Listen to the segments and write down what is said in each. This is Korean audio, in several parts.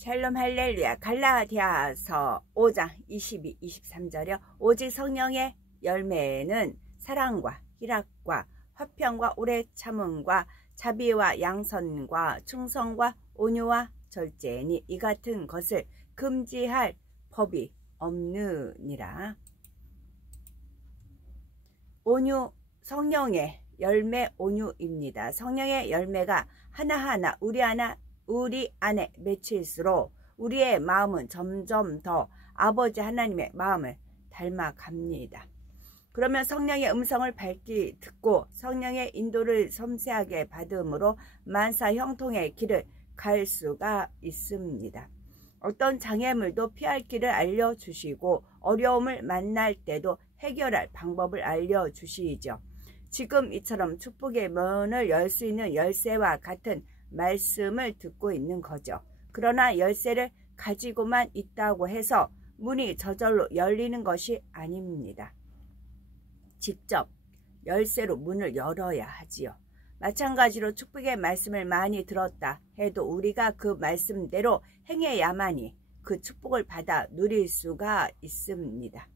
샬롬 할렐루야. 갈라디아서 5장 22, 23절이요. 오직 성령의 열매는 사랑과 희락과 화평과 오래 참음과 자비와 양선과 충성과 온유와 절제니 이 같은 것을 금지할 법이 없느니라. 온유, 성령의 열매 온유입니다. 성령의 열매가 하나하나 우리 안에 맺힐수록 우리의 마음은 점점 더 아버지 하나님의 마음을 닮아갑니다. 그러면 성령의 음성을 밝히 듣고 성령의 인도를 섬세하게 받음으로 만사 형통의 길을 갈 수가 있습니다. 어떤 장애물도 피할 길을 알려주시고 어려움을 만날 때도 해결할 방법을 알려주시죠. 지금 이처럼 축복의 문을 열 수 있는 열쇠와 같은 말씀을 듣고 있는 거죠. 그러나 열쇠를 가지고만 있다고 해서 문이 저절로 열리는 것이 아닙니다. 직접 열쇠로 문을 열어야 하지요. 마찬가지로 축복의 말씀을 많이 들었다 해도 우리가 그 말씀대로 행해야만이 그 축복을 받아 누릴 수가 있습니다.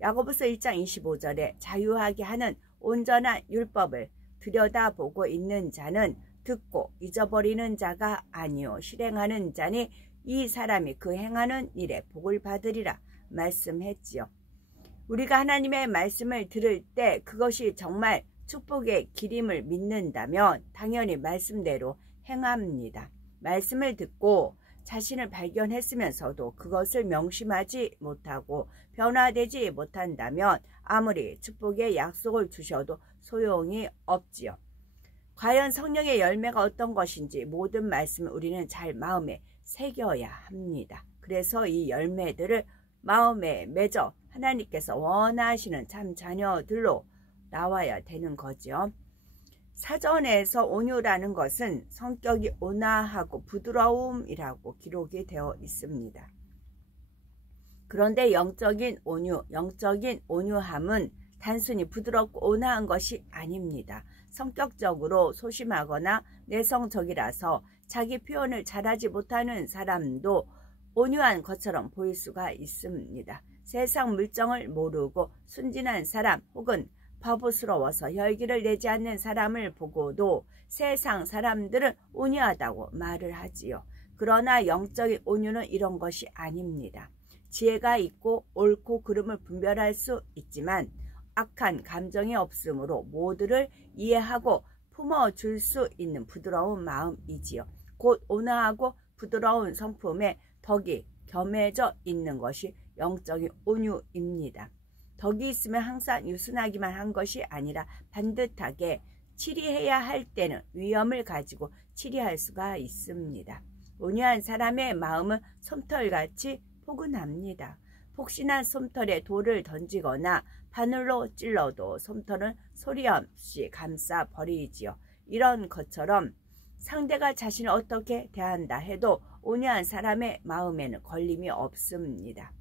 야고보서 1장 25절에 자유하게 하는 온전한 율법을 들여다보고 있는 자는 듣고 잊어버리는 자가 아니요 실행하는 자니 이 사람이 그 행하는 일에 복을 받으리라 말씀했지요. 우리가 하나님의 말씀을 들을 때 그것이 정말 축복의 길임을 믿는다면 당연히 말씀대로 행합니다. 말씀을 듣고 자신을 발견했으면서도 그것을 명심하지 못하고 변화되지 못한다면 아무리 축복의 약속을 주셔도 소용이 없지요. 과연 성령의 열매가 어떤 것인지 모든 말씀을 우리는 잘 마음에 새겨야 합니다. 그래서 이 열매들을 마음에 맺어 하나님께서 원하시는 참 자녀들로 나와야 되는 거죠. 사전에서 온유라는 것은 성격이 온화하고 부드러움이라고 기록이 되어 있습니다. 그런데 영적인 온유함은 단순히 부드럽고 온화한 것이 아닙니다. 성격적으로 소심하거나 내성적이라서 자기 표현을 잘하지 못하는 사람도 온유한 것처럼 보일 수가 있습니다. 세상 물정을 모르고 순진한 사람 혹은 바보스러워서 열기를 내지 않는 사람을 보고도 세상 사람들은 온유하다고 말을 하지요. 그러나 영적인 온유는 이런 것이 아닙니다. 지혜가 있고 옳고 그름을 분별할 수 있지만 악한 감정이 없으므로 모두를 이해하고 품어줄 수 있는 부드러운 마음이지요. 곧 온화하고 부드러운 성품에 덕이 겸해져 있는 것이 영적인 온유입니다. 덕이 있으면 항상 유순하기만 한 것이 아니라 반듯하게 치리해야 할 때는 위엄을 가지고 치리할 수가 있습니다. 온유한 사람의 마음은 솜털같이 포근합니다. 폭신한 솜털에 돌을 던지거나 바늘로 찔러도 솜털은 소리 없이 감싸 버리지요. 이런 것처럼 상대가 자신을 어떻게 대한다 해도 온유한 사람의 마음에는 걸림이 없습니다.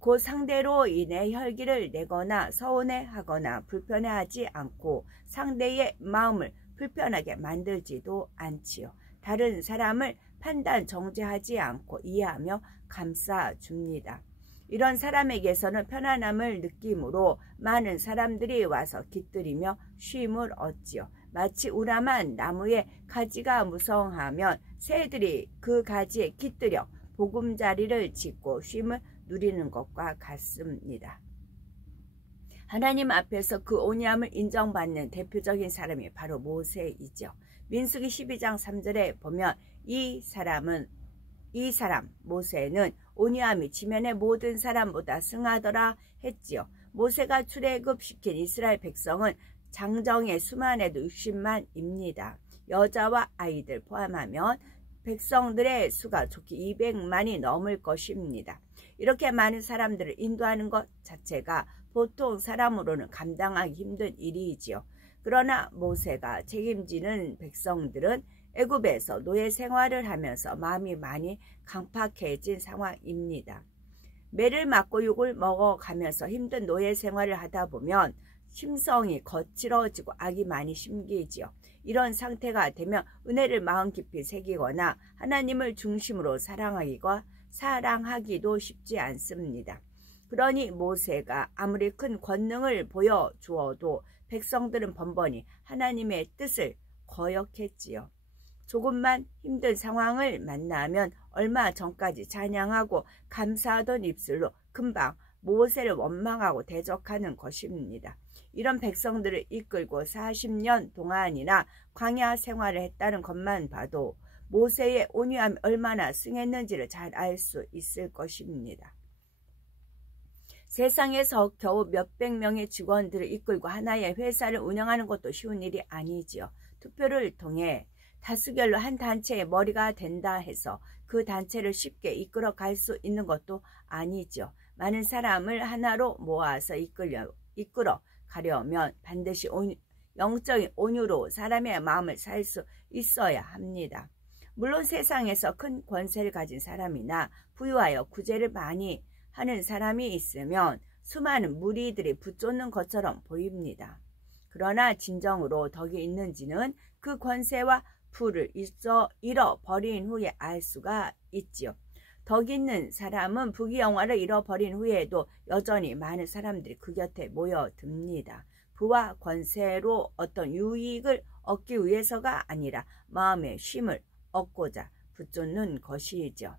그 상대로 인해 혈기를 내거나 서운해하거나 불편해하지 않고 상대의 마음을 불편하게 만들지도 않지요. 다른 사람을 판단 정죄하지 않고 이해하며 감싸줍니다. 이런 사람에게서는 편안함을 느끼므로 많은 사람들이 와서 깃들이며 쉼을 얻지요. 마치 우람한 나무에 가지가 무성하면 새들이 그 가지에 깃들여 보금자리를 짓고 쉼을 누리는 것과 같습니다. 하나님 앞에서 그 온유함을 인정받는 대표적인 사람이 바로 모세이죠. 민수기 12장 3절에 보면 이 사람 모세는 온유함이 지면의 모든 사람보다 승하더라 했지요. 모세가 출애굽시킨 이스라엘 백성은 장정의 수만 해도 60만입니다. 여자와 아이들 포함하면 백성들의 수가 좋게 200만이 넘을 것입니다. 이렇게 많은 사람들을 인도하는 것 자체가 보통 사람으로는 감당하기 힘든 일이지요. 그러나 모세가 책임지는 백성들은 애굽에서 노예 생활을 하면서 마음이 많이 강팍해진 상황입니다. 매를 맞고 욕을 먹어가면서 힘든 노예 생활을 하다 보면 심성이 거칠어지고 악이 많이 심기지요. 이런 상태가 되면 은혜를 마음 깊이 새기거나 하나님을 중심으로 사랑하기도 쉽지 않습니다. 그러니 모세가 아무리 큰 권능을 보여주어도 백성들은 번번이 하나님의 뜻을 거역했지요. 조금만 힘든 상황을 만나면 얼마 전까지 찬양하고 감사하던 입술로 금방 모세를 원망하고 대적하는 것입니다. 이런 백성들을 이끌고 40년 동안이나 광야 생활을 했다는 것만 봐도 모세의 온유함이 얼마나 승했는지를 잘 알 수 있을 것입니다. 세상에서 겨우 몇백 명의 직원들을 이끌고 하나의 회사를 운영하는 것도 쉬운 일이 아니지요. 투표를 통해 다수결로 한 단체의 머리가 된다 해서 그 단체를 쉽게 이끌어 갈 수 있는 것도 아니죠. 많은 사람을 하나로 모아서 이끌어 가려면 반드시 영적인 온유로 사람의 마음을 살 수 있어야 합니다. 물론 세상에서 큰 권세를 가진 사람이나 부유하여 구제를 많이 하는 사람이 있으면 수많은 무리들이 붙쫓는 것처럼 보입니다. 그러나 진정으로 덕이 있는지는 그 권세와 부를 잃어버린 후에 알 수가 있지요. 덕 있는 사람은 부귀영화를 잃어버린 후에도 여전히 많은 사람들이 그 곁에 모여듭니다. 부와 권세로 어떤 유익을 얻기 위해서가 아니라 마음의 쉼을 얻고자 붙쫓는 것이죠.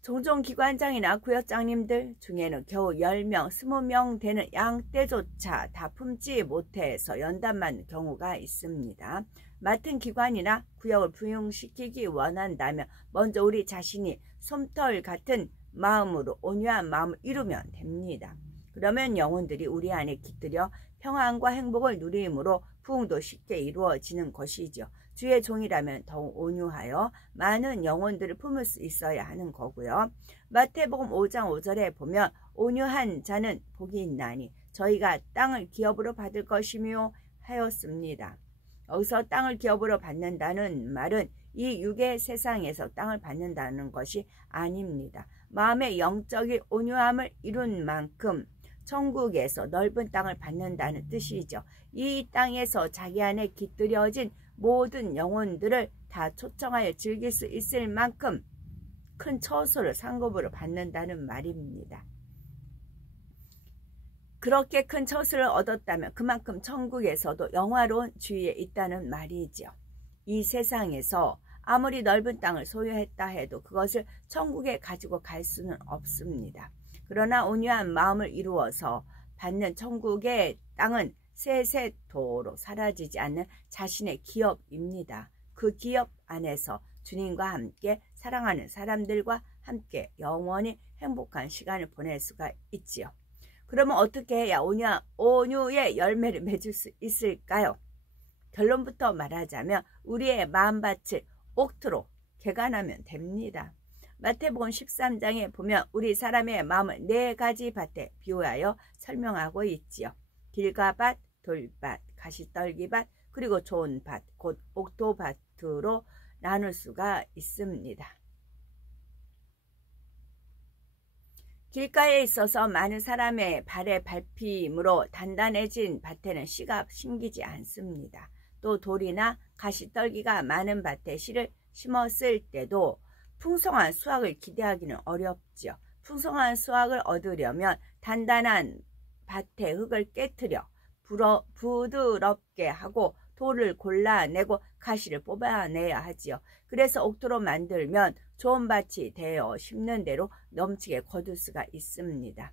종종 기관장이나 구역장님들 중에는 겨우 10명, 20명 되는 양떼조차 다 품지 못해서 연단만 경우가 있습니다. 맡은 기관이나 구역을 부흥시키기 원한다면 먼저 우리 자신이 솜털 같은 마음으로 온유한 마음을 이루면 됩니다. 그러면 영혼들이 우리 안에 깃들여 평안과 행복을 누림으로 부흥도 쉽게 이루어지는 것이죠. 주의 종이라면 더욱 온유하여 많은 영혼들을 품을 수 있어야 하는 거고요. 마태복음 5장 5절에 보면 온유한 자는 복이 있나니 저희가 땅을 기업으로 받을 것이며 하였습니다. 여기서 땅을 기업으로 받는다는 말은 이 육의 세상에서 땅을 받는다는 것이 아닙니다. 마음의 영적인 온유함을 이룬 만큼 천국에서 넓은 땅을 받는다는 뜻이죠. 이 땅에서 자기 안에 깃들여진 모든 영혼들을 다 초청하여 즐길 수 있을 만큼 큰 처소를 상급으로 받는다는 말입니다. 그렇게 큰 처소를 얻었다면 그만큼 천국에서도 영화로운 주위에 있다는 말이죠. 이 세상에서 아무리 넓은 땅을 소유했다 해도 그것을 천국에 가지고 갈 수는 없습니다. 그러나 온유한 마음을 이루어서 받는 천국의 땅은 세세토록 사라지지 않는 자신의 기업입니다. 그 기업 안에서 주님과 함께 사랑하는 사람들과 함께 영원히 행복한 시간을 보낼 수가 있지요. 그러면 어떻게 해야 온유의 열매를 맺을 수 있을까요? 결론부터 말하자면 우리의 마음밭을 옥토로 개간하면 됩니다. 마태복음 13장에 보면 우리 사람의 마음을 4가지 밭에 비유하여 설명하고 있지요. 길가밭, 돌밭, 가시떨기밭, 그리고 좋은 밭, 곧 옥토밭으로 나눌 수가 있습니다. 길가에 있어서 많은 사람의 발의 밟힘으로 단단해진 밭에는 씨가 심기지 않습니다. 또 돌이나 가시떨기가 많은 밭에 씨를 심었을 때도 풍성한 수확을 기대하기는 어렵지요. 풍성한 수확을 얻으려면 단단한 밭의 흙을 깨트려 부드럽게 하고 돌을 골라내고 가시를 뽑아내야 하지요. 그래서 옥토로 만들면 좋은 밭이 되어 심는 대로 넘치게 거둘 수가 있습니다.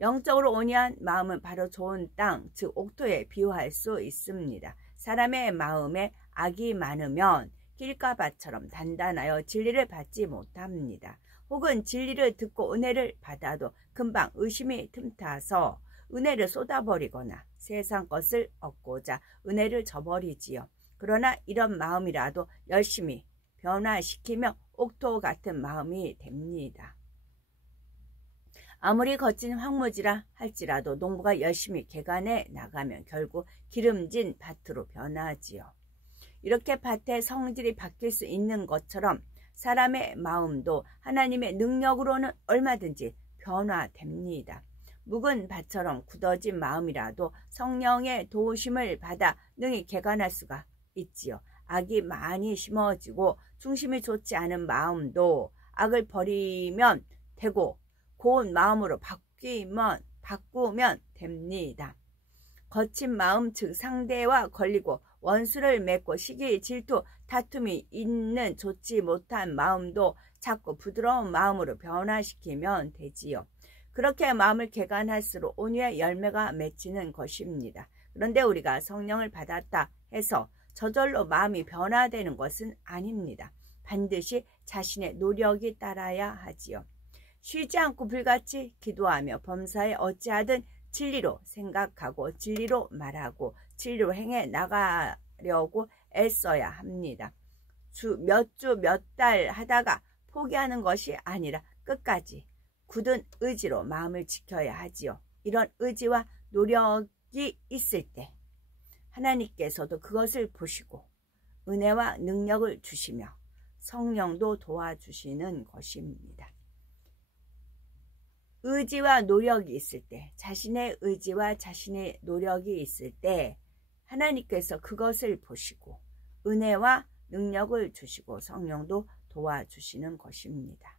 영적으로 온유한 마음은 바로 좋은 땅, 즉 옥토에 비유할 수 있습니다. 사람의 마음에 악이 많으면 길가밭처럼 단단하여 진리를 받지 못합니다. 혹은 진리를 듣고 은혜를 받아도 금방 의심이 틈타서 은혜를 쏟아버리거나 세상 것을 얻고자 은혜를 저버리지요. 그러나 이런 마음이라도 열심히 변화시키며 옥토 같은 마음이 됩니다. 아무리 거친 황무지라 할지라도 농부가 열심히 개간해 나가면 결국 기름진 밭으로 변하지요. 이렇게 밭의 성질이 바뀔 수 있는 것처럼 사람의 마음도 하나님의 능력으로는 얼마든지 변화됩니다. 묵은 밭처럼 굳어진 마음이라도 성령의 도우심을 받아 능히 개간할 수가 있지요. 악이 많이 심어지고 중심이 좋지 않은 마음도 악을 버리면 되고 고운 마음으로 바꾸면 됩니다. 거친 마음 즉 상대와 걸리고 원수를 맺고 시기 질투 다툼이 있는 좋지 못한 마음도 자꾸 부드러운 마음으로 변화시키면 되지요. 그렇게 마음을 개간할수록 온유의 열매가 맺히는 것입니다. 그런데 우리가 성령을 받았다 해서 저절로 마음이 변화되는 것은 아닙니다. 반드시 자신의 노력이 따라야 하지요. 쉬지 않고 불같이 기도하며 범사에 어찌하든 진리로 생각하고 진리로 말하고 진리로 행해 나가려고 애써야 합니다. 몇 주 몇 달 하다가 포기하는 것이 아니라 끝까지 굳은 의지로 마음을 지켜야 하지요. 이런 의지와 노력이 있을 때 하나님께서도 그것을 보시고 은혜와 능력을 주시며 성령도 도와주시는 것입니다. 의지와 노력이 있을 때, 자신의 의지와 자신의 노력이 있을 때 하나님께서 그것을 보시고 은혜와 능력을 주시고 성령도 도와주시는 것입니다.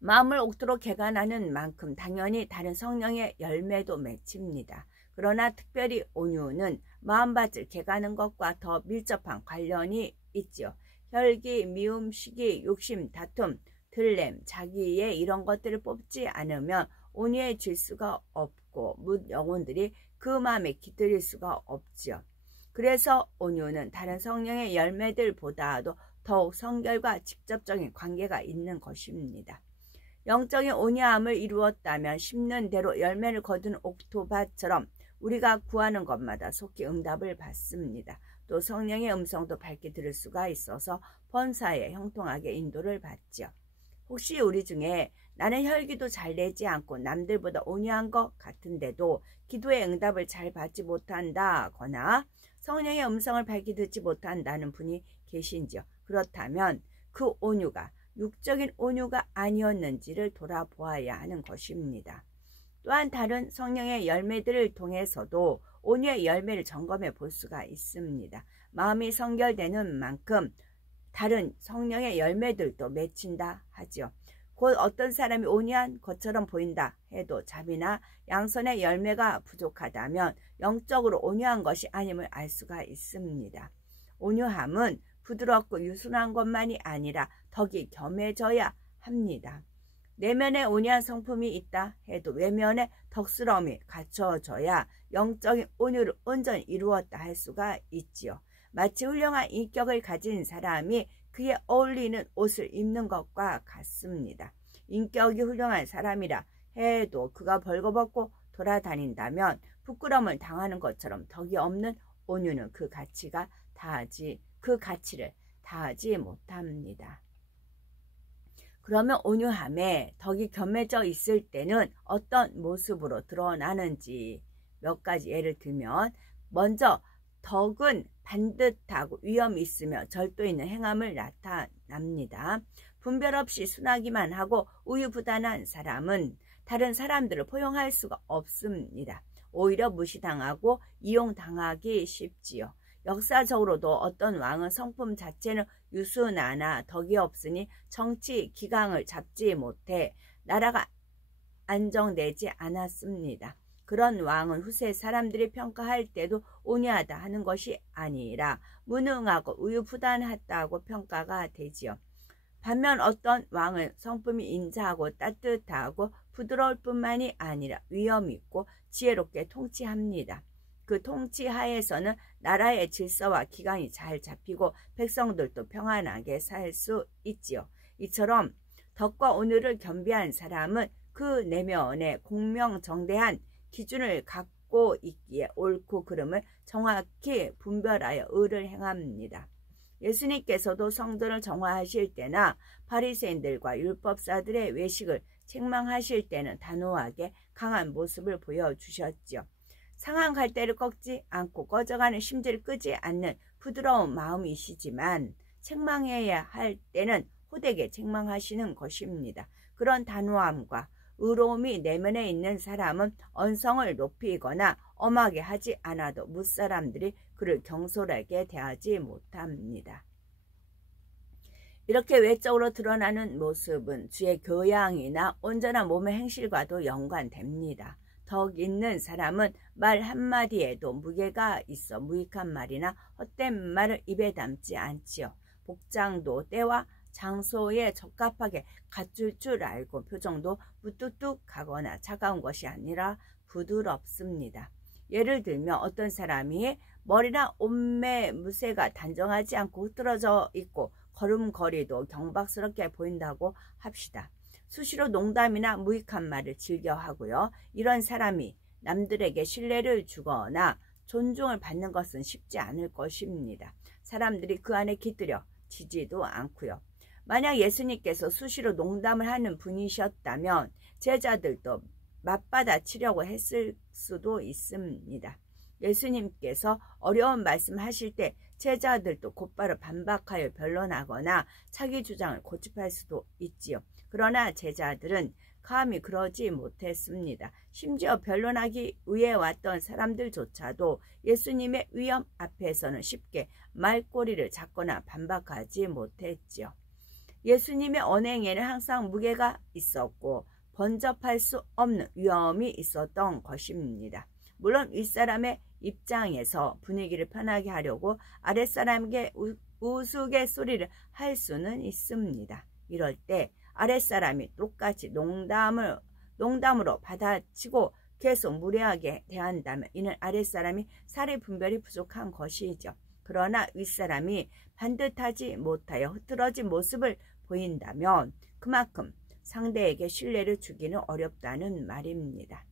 마음을 옥도로 개간하는 만큼 당연히 다른 성령의 열매도 맺힙니다. 그러나 특별히 온유는 마음밭을 개가는 것과 더 밀접한 관련이 있지요. 혈기, 미움, 시기, 욕심, 다툼, 들냄, 자기의 이런 것들을 뽑지 않으면 온유해질 수가 없고 묻 영혼들이 그 마음에 깃들일 수가 없지요. 그래서 온유는 다른 성령의 열매들보다도 더욱 성결과 직접적인 관계가 있는 것입니다. 영적인 온유함을 이루었다면 심는 대로 열매를 거둔 옥토밭처럼 우리가 구하는 것마다 속히 응답을 받습니다. 또 성령의 음성도 밝게 들을 수가 있어서 범사에 형통하게 인도를 받죠. 혹시 우리 중에 나는 혈기도 잘 내지 않고 남들보다 온유한 것 같은데도 기도의 응답을 잘 받지 못한다거나 성령의 음성을 밝게 듣지 못한다는 분이 계신지요? 그렇다면 그 온유가 육적인 온유가 아니었는지를 돌아보아야 하는 것입니다. 또한 다른 성령의 열매들을 통해서도 온유의 열매를 점검해 볼 수가 있습니다. 마음이 성결되는 만큼 다른 성령의 열매들도 맺힌다 하지요. 곧 어떤 사람이 온유한 것처럼 보인다 해도 자비나 양선의 열매가 부족하다면 영적으로 온유한 것이 아님을 알 수가 있습니다. 온유함은 부드럽고 유순한 것만이 아니라 덕이 겸해져야 합니다. 내면에 온유한 성품이 있다 해도 외면에 덕스러움이 갖춰져야 영적인 온유를 온전히 이루었다 할 수가 있지요. 마치 훌륭한 인격을 가진 사람이 그에 어울리는 옷을 입는 것과 같습니다. 인격이 훌륭한 사람이라 해도 그가 벌거벗고 돌아다닌다면 부끄러움을 당하는 것처럼 덕이 없는 온유는 그 가치를 다하지 못합니다. 그러면 온유함에 덕이 겸해져 있을 때는 어떤 모습으로 드러나는지 몇 가지 예를 들면, 먼저 덕은 반듯하고 위엄이 있으며 절도 있는 행함을 나타납니다. 분별 없이 순하기만 하고 우유부단한 사람은 다른 사람들을 포용할 수가 없습니다. 오히려 무시당하고 이용당하기 쉽지요. 역사적으로도 어떤 왕은 성품 자체는 유순하나 덕이 없으니 정치 기강을 잡지 못해 나라가 안정되지 않았습니다. 그런 왕은 후세 사람들이 평가할 때도 온유하다 하는 것이 아니라 무능하고 우유부단하다고 평가가 되지요. 반면 어떤 왕은 성품이 인자하고 따뜻하고 부드러울 뿐만이 아니라 위엄 있고 지혜롭게 통치합니다. 그 통치하에서는 나라의 질서와 기강이 잘 잡히고 백성들도 평안하게 살 수 있지요. 이처럼 덕과 온유를 겸비한 사람은 그 내면에 공명정대한 기준을 갖고 있기에 옳고 그름을 정확히 분별하여 의를 행합니다. 예수님께서도 성전을 정화하실 때나 바리새인들과 율법사들의 외식을 책망하실 때는 단호하게 강한 모습을 보여주셨지요. 상한 갈대를 꺾지 않고 꺼져가는 심지를 끄지 않는 부드러운 마음이시지만 책망해야 할 때는 호되게 책망하시는 것입니다. 그런 단호함과 의로움이 내면에 있는 사람은 언성을 높이거나 엄하게 하지 않아도 무사람들이 그를 경솔하게 대하지 못합니다. 이렇게 외적으로 드러나는 모습은 주의 교양이나 온전한 몸의 행실과도 연관됩니다. 덕 있는 사람은 말 한마디에도 무게가 있어 무익한 말이나 헛된 말을 입에 담지 않지요. 복장도 때와 장소에 적합하게 갖출 줄 알고 표정도 무뚝뚝하거나 차가운 것이 아니라 부드럽습니다. 예를 들면 어떤 사람이 머리나 옷매 무새가 단정하지 않고 흐트러져 있고 걸음걸이도 경박스럽게 보인다고 합시다. 수시로 농담이나 무익한 말을 즐겨 하고요. 이런 사람이 남들에게 신뢰를 주거나 존중을 받는 것은 쉽지 않을 것입니다. 사람들이 그 안에 깃들여 지지도 않고요. 만약 예수님께서 수시로 농담을 하는 분이셨다면 제자들도 맞받아치려고 했을 수도 있습니다. 예수님께서 어려운 말씀하실 때 제자들도 곧바로 반박하여 변론하거나 자기 주장을 고집할 수도 있지요. 그러나 제자들은 감히 그러지 못했습니다. 심지어 변론하기 위해 왔던 사람들조차도 예수님의 위험 앞에서는 쉽게 말꼬리를 잡거나 반박하지 못했지요. 예수님의 언행에는 항상 무게가 있었고 번접할 수 없는 위험이 있었던 것입니다. 물론 윗사람의 입장에서 분위기를 편하게 하려고 아랫사람에게 우스갯소리를 할 수는 있습니다. 이럴 때 아랫사람이 똑같이 농담으로 받아치고 계속 무례하게 대한다면 이는 아랫사람이 사리 분별이 부족한 것이죠. 그러나 윗사람이 반듯하지 못하여 흐트러진 모습을 보인다면 그만큼 상대에게 신뢰를 주기는 어렵다는 말입니다.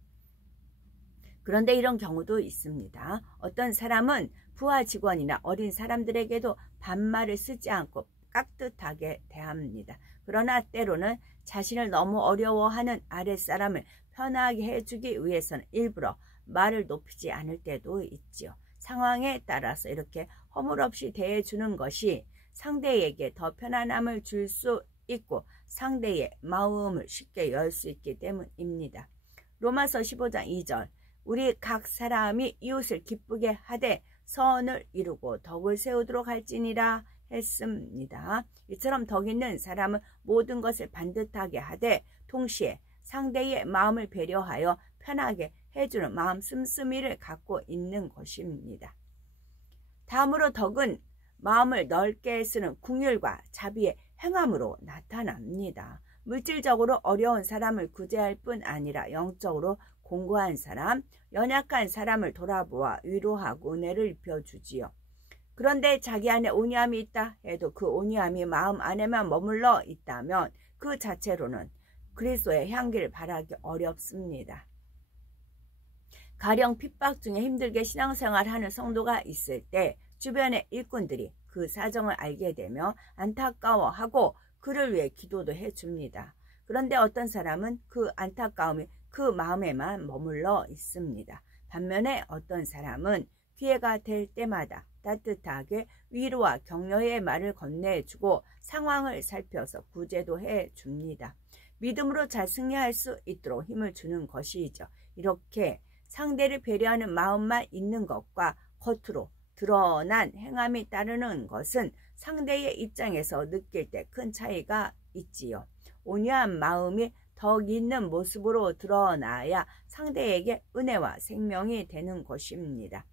그런데 이런 경우도 있습니다. 어떤 사람은 부하 직원이나 어린 사람들에게도 반말을 쓰지 않고 깍듯하게 대합니다. 그러나 때로는 자신을 너무 어려워하는 아랫사람을 편하게 해주기 위해서는 일부러 말을 높이지 않을 때도 있지요. 상황에 따라서 이렇게 허물없이 대해주는 것이 상대에게 더 편안함을 줄 수 있고 상대의 마음을 쉽게 열 수 있기 때문입니다. 로마서 15장 2절 우리 각 사람이 이웃을 기쁘게 하되 선을 이루고 덕을 세우도록 할지니라 했습니다. 이처럼 덕 있는 사람은 모든 것을 반듯하게 하되 동시에 상대의 마음을 배려하여 편하게 해주는 마음 씀씀이를 갖고 있는 것입니다. 다음으로 덕은 마음을 넓게 쓰는 긍휼과 자비의 행함으로 나타납니다. 물질적으로 어려운 사람을 구제할 뿐 아니라 영적으로 공고한 사람, 연약한 사람을 돌아보아 위로하고 은혜를 입혀주지요. 그런데 자기 안에 온유함이 있다 해도 그 온유함이 마음 안에만 머물러 있다면 그 자체로는 그리스도의 향기를 발하기 어렵습니다. 가령 핍박 중에 힘들게 신앙생활하는 성도가 있을 때 주변의 일꾼들이 그 사정을 알게 되며 안타까워하고 그를 위해 기도도 해줍니다. 그런데 어떤 사람은 그 안타까움이 그 마음에만 머물러 있습니다. 반면에 어떤 사람은 기회가 될 때마다 따뜻하게 위로와 격려의 말을 건네주고 상황을 살펴서 구제도 해줍니다. 믿음으로 잘 승리할 수 있도록 힘을 주는 것이죠. 이렇게 상대를 배려하는 마음만 있는 것과 겉으로 드러난 행함이 따르는 것은 상대의 입장에서 느낄 때 큰 차이가 있지요. 온유한 마음이 덕 있는 모습으로 드러나야 상대에게 은혜와 생명이 되는 것입니다.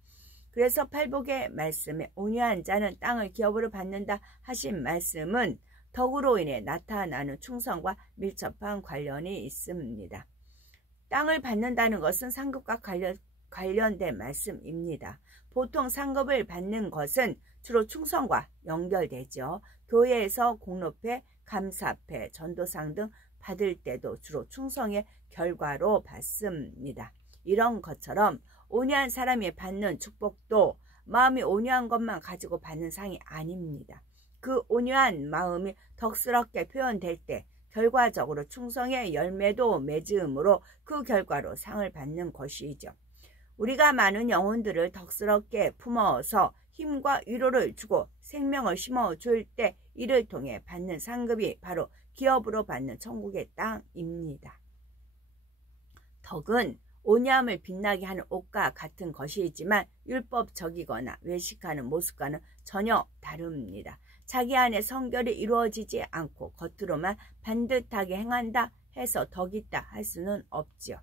그래서 팔복의 말씀에 온유한 자는 땅을 기업으로 받는다 하신 말씀은 덕으로 인해 나타나는 충성과 밀접한 관련이 있습니다. 땅을 받는다는 것은 상급과 관련된 말씀입니다. 보통 상급을 받는 것은 주로 충성과 연결되죠. 교회에서 공로패, 감사패, 전도상 등 받을 때도 주로 충성의 결과로 받습니다. 이런 것처럼 온유한 사람이 받는 축복도 마음이 온유한 것만 가지고 받는 상이 아닙니다. 그 온유한 마음이 덕스럽게 표현될 때 결과적으로 충성의 열매도 맺음으로 그 결과로 상을 받는 것이죠. 우리가 많은 영혼들을 덕스럽게 품어서 힘과 위로를 주고 생명을 심어줄 때 이를 통해 받는 상급이 바로 기업으로 받는 천국의 땅입니다. 덕은 온유함을 빛나게 하는 옷과 같은 것이지만 율법적이거나 외식하는 모습과는 전혀 다릅니다. 자기 안에 성결이 이루어지지 않고 겉으로만 반듯하게 행한다 해서 덕이 있다 할 수는 없지요.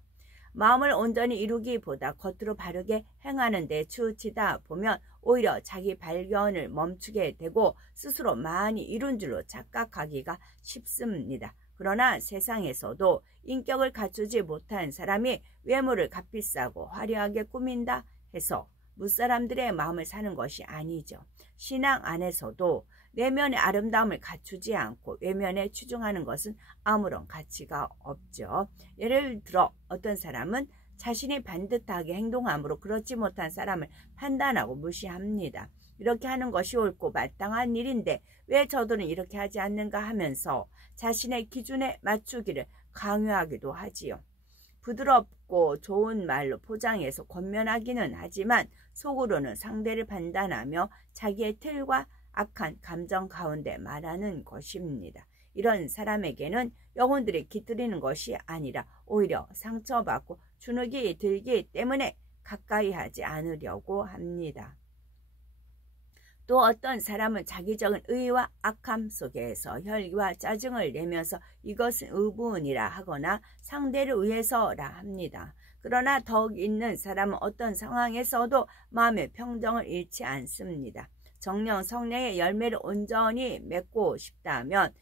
마음을 온전히 이루기보다 겉으로 바르게 행하는 데 치우치다 보면 오히려 자기 발견을 멈추게 되고 스스로 많이 이룬 줄로 착각하기가 쉽습니다. 그러나 세상에서도 인격을 갖추지 못한 사람이 외모를 값비싸고 화려하게 꾸민다 해서 무사람들의 마음을 사는 것이 아니죠. 신앙 안에서도 내면의 아름다움을 갖추지 않고 외면에 치중하는 것은 아무런 가치가 없죠. 예를 들어 어떤 사람은 자신이 반듯하게 행동함으로 그렇지 못한 사람을 판단하고 무시합니다. 이렇게 하는 것이 옳고 마땅한 일인데 왜 저들은 이렇게 하지 않는가 하면서 자신의 기준에 맞추기를 강요하기도 하지요. 부드럽고 좋은 말로 포장해서 권면하기는 하지만 속으로는 상대를 판단하며 자기의 틀과 악한 감정 가운데 말하는 것입니다. 이런 사람에게는 영혼들이 깃들이는 것이 아니라 오히려 상처받고 주눅이 들기 때문에 가까이 하지 않으려고 합니다. 또 어떤 사람은 자기적인 의와 악함 속에서 혈기와 짜증을 내면서 이것은 의분이라 하거나 상대를 위해서라 합니다. 그러나 덕 있는 사람은 어떤 상황에서도 마음의 평정을 잃지 않습니다. 정령 성령의 열매를 온전히 맺고 싶다면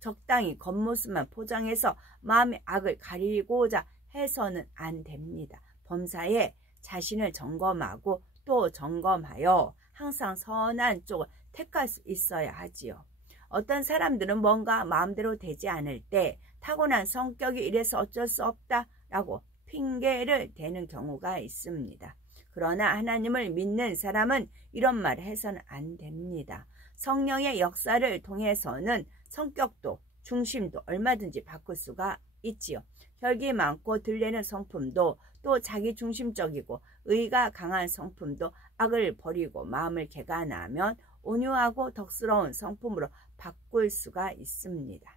적당히 겉모습만 포장해서 마음의 악을 가리고자 해서는 안 됩니다. 범사에 자신을 점검하고 또 점검하여 항상 선한 쪽을 택할 수 있어야 하지요. 어떤 사람들은 뭔가 마음대로 되지 않을 때 타고난 성격이 이래서 어쩔 수 없다라고 핑계를 대는 경우가 있습니다. 그러나 하나님을 믿는 사람은 이런 말을 해서는 안 됩니다. 성령의 역사를 통해서는 성격도 중심도 얼마든지 바꿀 수가 있지요. 혈기 많고 들레는 성품도 또 자기중심적이고 의가 강한 성품도 악을 버리고 마음을 개간하면 온유하고 덕스러운 성품으로 바꿀 수가 있습니다.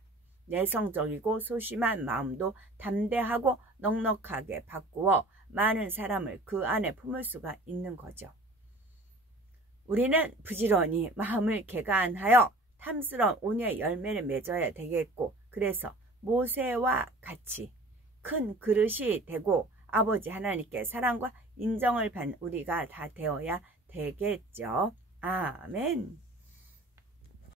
내성적이고 소심한 마음도 담대하고 넉넉하게 바꾸어 많은 사람을 그 안에 품을 수가 있는 거죠. 우리는 부지런히 마음을 개간하여 탐스러운 온유의 열매를 맺어야 되겠고, 그래서 모세와 같이 큰 그릇이 되고 아버지 하나님께 사랑과 인정을 받는 우리가 다 되어야 되겠죠. 아멘.